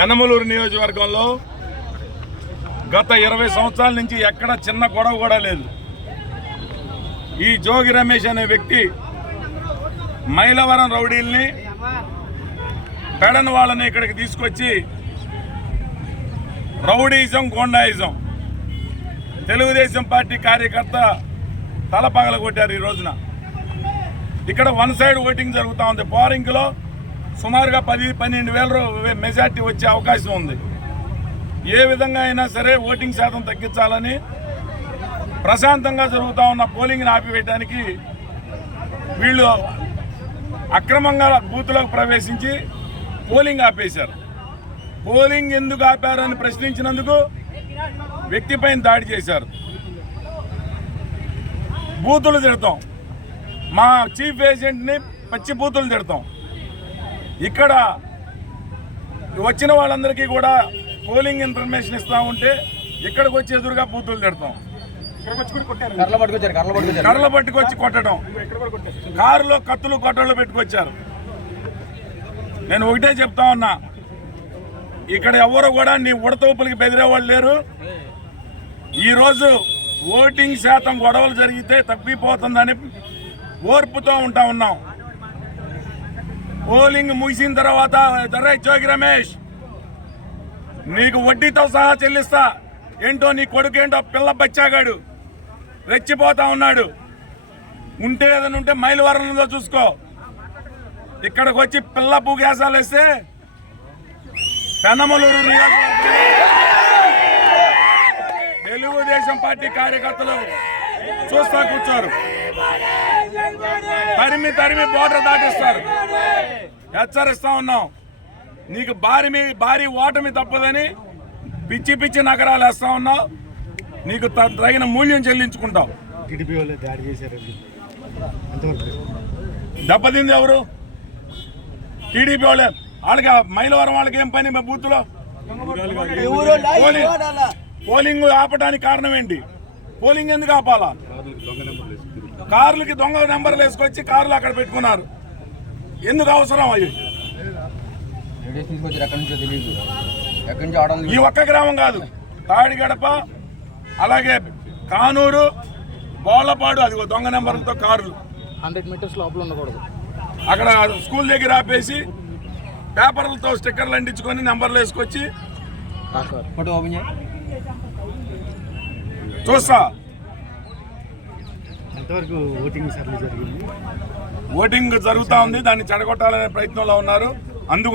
పెనమలూరు నియోజకవర్గంలో గత 20 సంవత్సరాల నుంచి ఎక్కడ చిన్న గొడవ కూడా లేదు. ఈ జోగి రమేష్ అనే వ్యక్తి మైలవరం రౌడీల్ని పెడన్ వాళ్ళని ఇక్కడికి తీసుకొచ్చి రౌడీయిజం, గోండాయిజం, తెలుగుదేశం పార్టీ కార్యకర్త తలపగల కొట్టారు. ఈ రోజున ఇక్కడ వన్ సైడ్ ఓటింగ్ జరుగుతూ ఉంది. పోరింగ్లో సుమారుగా 10-12 వేల మెజార్టీ వచ్చే అవకాశం ఉంది. ఏ విధంగా అయినా సరే ఓటింగ్ శాతం తగ్గించాలని ప్రశాంతంగా జరుగుతూ ఉన్న పోలింగ్ని ఆపివేయడానికి వీళ్ళు అక్రమంగా బూత్లోకి ప్రవేశించి పోలింగ్ ఆపేశారు. పోలింగ్ ఎందుకు ఆపారని ప్రశ్నించినందుకు వ్యక్తిపైన దాడి చేశారు. బూతులు తిడతాం, మా చీఫ్ ఏజెంట్ని పచ్చి బూతులు తిడతాం. ఇక్కడ వచ్చిన వాళ్ళందరికీ కూడా పోలింగ్ ఇన్ఫర్మేషన్ ఇస్తూ ఉంటే ఇక్కడికి వచ్చి ఎదురుగా బూతులు తిడతాం. కర్రలు పట్టుకొచ్చి కొట్టడం, కారులో కత్తులు కొట్టలు పెట్టుకొచ్చారు. నేను ఒకటే చెప్తా ఉన్నా, ఇక్కడ ఎవరు కూడా నీ ఉడతూపులకి బెదిరేవాళ్ళు లేరు. ఈరోజు ఓటింగ్ శాతం గొడవలు జరిగితే తప్పిపోతుందని ఓర్పుతో ఉంటా ఉన్నాం. పోలింగ్ ముగిసిన తర్వాత జోగి రమేష్ నీకు వడ్డీతో సహా చెల్లిస్తా, ఏంటో నీ కొడుకు ఏంటో పిల్ల బచ్చాగాడు రెచ్చిపోతా ఉన్నాడు. ఉంటే ఏదైనా ఉంటే మైలవరంలో చూసుకో. ఇక్కడికి వచ్చి పిల్ల పూగేసాలు వేస్తే పెనమలూరు తెలుగుదేశం పార్టీ కార్యకర్తలు చూస్తా కూర్చోరు. తరిమి బోర్డర్ దాటిస్తారు. హెచ్చరిస్తా ఉన్నాం, నీకు భారీ ఓటమి తప్పదని పిచ్చి నగరాలు వేస్తా ఉన్నావు. నీకు తగిన మూల్యం చెల్లించుకుంటావు. దెబ్బతింది ఎవరు? టీడీపీ వాళ్ళే. వాళ్ళకి మైలవరం వాళ్ళకి ఏం పని? మా బూత్లో పోలింగ్ ఆపడానికి కారణం ఏంటి? పోలింగ్ ఎందుకు ఆపాలా? కార్లకి దొంగ నెంబర్లు వేసుకొచ్చి కార్లు అక్కడ పెట్టుకున్నారు. ఎందుకు అవసరం? అవి ఈ ఒక్క గ్రామం కాదు, తాడిగడప, అలాగే కానూరు, బోళ్లపాడు, అది దొంగ నెంబర్లతో కార్లు 100 మీటర్స్ లోపల ఉండకూడదు. అక్కడ స్కూల్ దగ్గర ఆపేసి పేపర్లతో స్టిక్కర్లు అంటించుకొని నెంబర్లు వేసుకొచ్చి చూస్తా. ఓటింగ్ జరుగుతూ ఉంది, దాన్ని చెడగొట్టాలనే ప్రయత్నంలో ఉన్నారు. అందుకు